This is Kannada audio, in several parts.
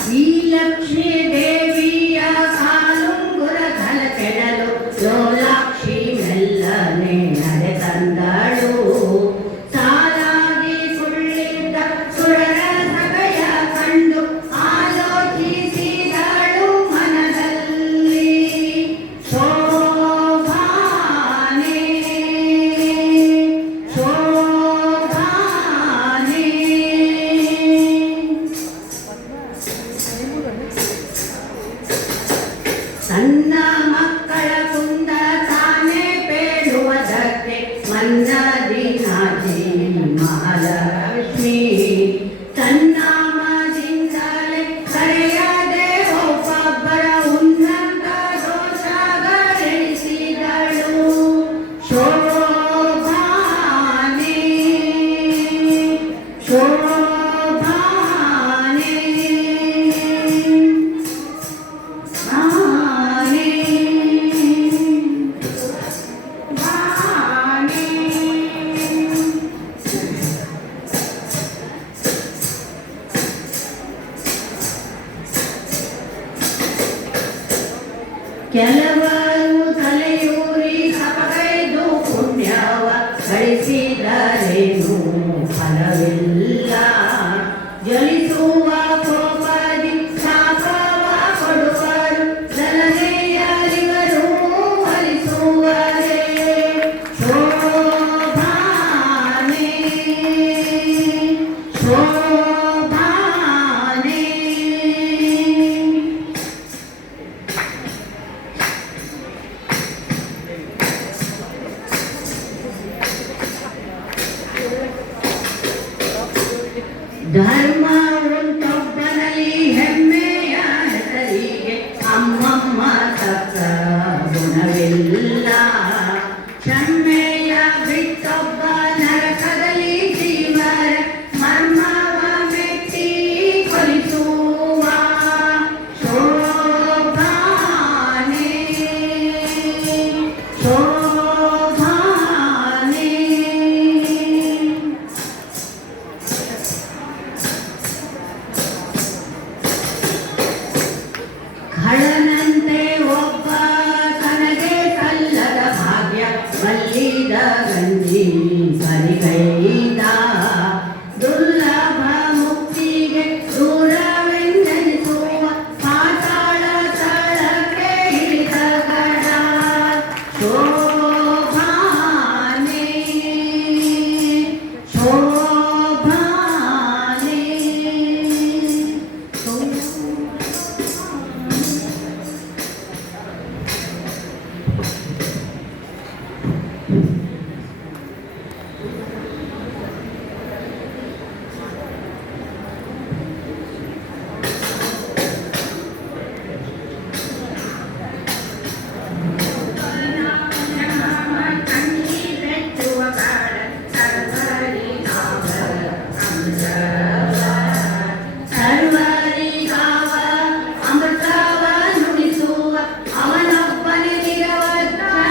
ಶ್ರೀಲಕ್ಷ್ಮೀ ದೇವಿಯ ಕಾಲುಂಗುರ ಘನ ಕೆಡಲು ಲೋಲಾಕ್ಷಿ ಮೆಲ್ಲನೆ ನಡೆ ತಂದಳು. ಸಾಲಾಗಿ ಸುಳ್ಳಿದ್ದ ಸುರರ ಸಭೆಯ ಕಂಡು ಆಲೋಚಿಸಿದಳು ಮನದಲ್ಲಿ. ಶೋಭಾನೆ ಶೋಭಾನೆ ತನ್ನ ಮಕ್ಕಳ ಕುಂದ ತಾನೇ ಬೇಡುವುದಕ್ಕೆ ಮನ್ನದಿ ನಾಚಿ ಮಹಾಲಕ್ಷ್ಮಿ ತನ್ನಾಮದಿಂದಲೇ ಕರೆಯದೆ ಒಬ್ಬೊಬ್ಬರ ಉನ್ನತ ದೋಷಗಳೆಣಿಸಿದಳು. ಶೋಭಾನೆ ಶೋಭಾನೆ ಕೆಲವರು ತಲೆಯೂರಿ ಸಪಗೈದು ಪುಣ್ಯವ ಗಳಿಸಿದರೇನು ಫಲವಿಲ್ಲ. ಜಲಿಸುವ ಕೋಪದಿ ಶಾಪವ ಕೊಡುವರು ದಲನೆಯರಿವರು ಫಲಿಸುವರೇ. ಶೋಭಾನೆ ಶೋಭಾನೆ ಧರ್ಮ ಉಂಟೊಬ್ಬನಲ್ಲಿ ಹೆಮ್ಮೆಯ ಹೆಸರಿಗೆ ಅಮ್ಮಮ್ಮ ತಕ್ಕ ಗುಣವಿಲ್ಲ. ಕ್ಷಮೆಯ ಬಿಟ್ಟೊಬ್ಬ ನರಕದಲ್ಲಿ ಜೀವರ ಮರ್ಮವ ಮೆಟ್ಟಿ ಕೊಲಿಸುವ. ಶೋಭಾನೆ ಶೋಭಾನೆ ಖಳನಂತೆ ಒಬ್ಬ ತನಗೆ ಸಲ್ಲದ ಭಾಗ್ಯ ಮಲ್ಲಿದ ಗಂಜಿ ಕಲಿಗೈದ. ದುರ್ಲಭ ಮುಕ್ತಿಗೆ ದೂರವೆಂದೆನಿಸುವ ಪಾತಾಳ ತಳಕ್ಕೆ ಇಳಿದ ಗಡ. ಶೋಭಾನೆ ಶೋಭಾನೆ ಸರ್ವರಿಗಾವ ಅಮೃತವ ನುಡಿಸುವ ಅವನೊಬ್ಬನೇ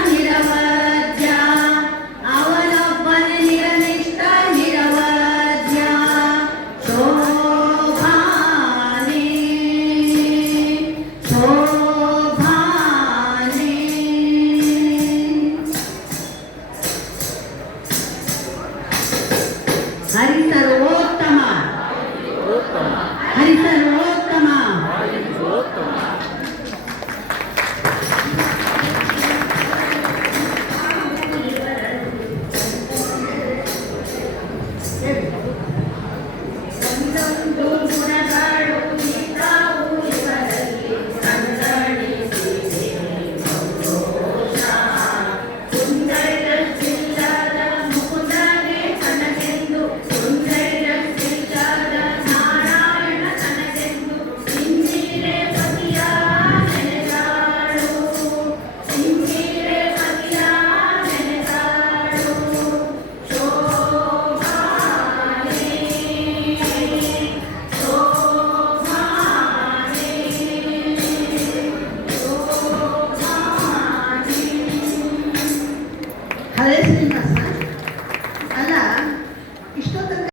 ನಿರವಧ್ಯ ಅವನೊಬ್ಬನೇ ನಿರನಿಷ್ಠ ನಿರವಧ್ಯ. ಶೋಭಾನೆ ಶೋಭಾನೆ ಹರಿಸರ್ವೋತ್ತಮ ಹರಿಸರ್ವೋತ್ತಮ ಒಂದೊಂದು